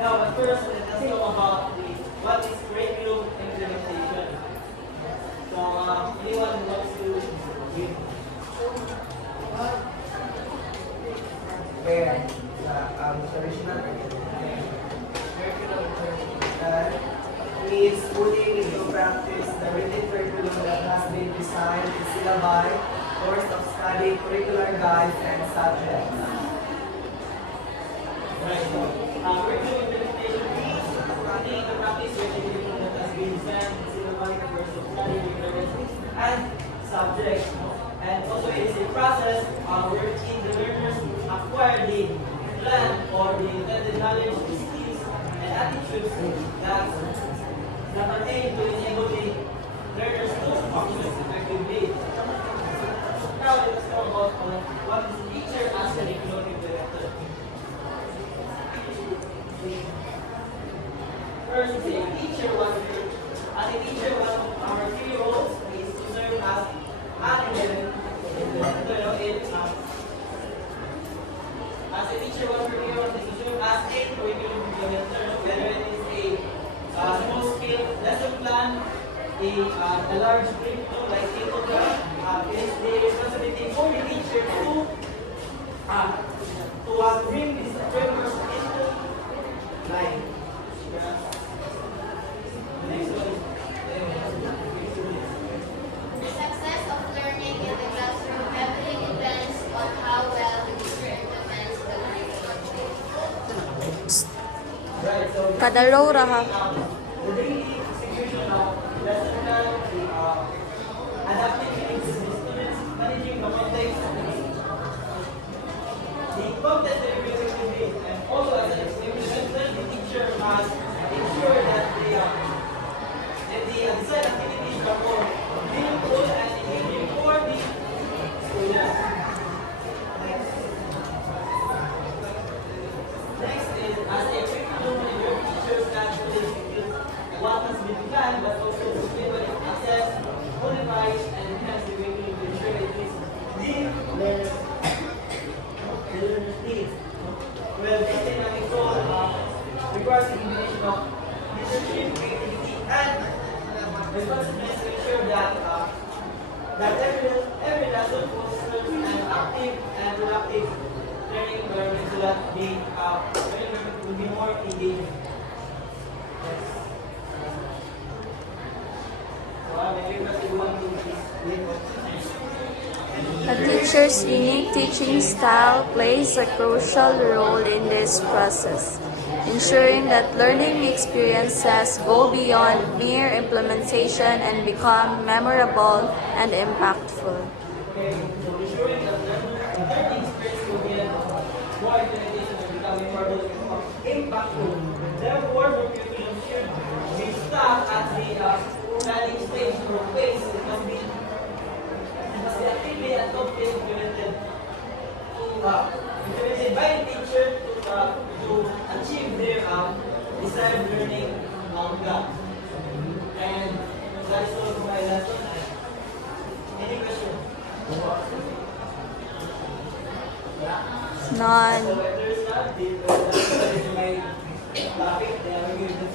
Now, but first, let's talk about what is curriculum implementation. So, anyone who wants to give? Where the original curriculum is putting into practice the written curriculum that has been designed in syllabi, course of study, curricular guides, and subjects. Right. So, curriculum implementation means putting into practice the curriculum that has been designed in syllabi, course of study, curricular guides, and subjects. And also, it is a process wherein the learners acquire the plan or the intended knowledge, skills, and attitudes that are aimed to enable the learners to function effectively. Now, let us talk about what is teacher as a curriculum implementer. First, as a teacher, one of our key roles is to serve as an implementer. As a teacher, one of our key roles is to serve as a curriculum implementer, whether it is a small scale lesson plan, a large curriculum like K-12, it is the responsibility for the teacher to bring these frameworks into line. The next one The success of learning in the classroom heavily depends on how well the teacher implements the curriculum. right. So Kadalaw ra ha. the daily execution of lesson plan, the adapting needs of the students, managing the context of the content delivery activities, and also as an implementer, the teacher must ensure that the design activities are more meaningful and engaging for the students. Next is, as a curriculum manager, teachers can fully execute what has been planned, but also to able to access, modify, and enhance the curriculum to ensure it is the learner's needs. Well, this dynamic role requires a combination of leadership, creativity, and responsibility to ensure that every lesson fosters an active and productive learning environment so that the learning environment will be more engaging. Yes. So, maybe we want to A teacher's unique teaching style plays a crucial role in this process, ensuring that learning experiences go beyond mere implementation and become memorable and impactful. Okay, so ensuring that learning experience will be more implementation and becoming more impactful. Therefore, the curriculum should be stuck at the planning stage or phase. It must be actively and totally implemented by the teacher to achieve their desired learning outcome. And that is all for my lesson. Any question? None. So if there's not, that is my topic. Then I will give the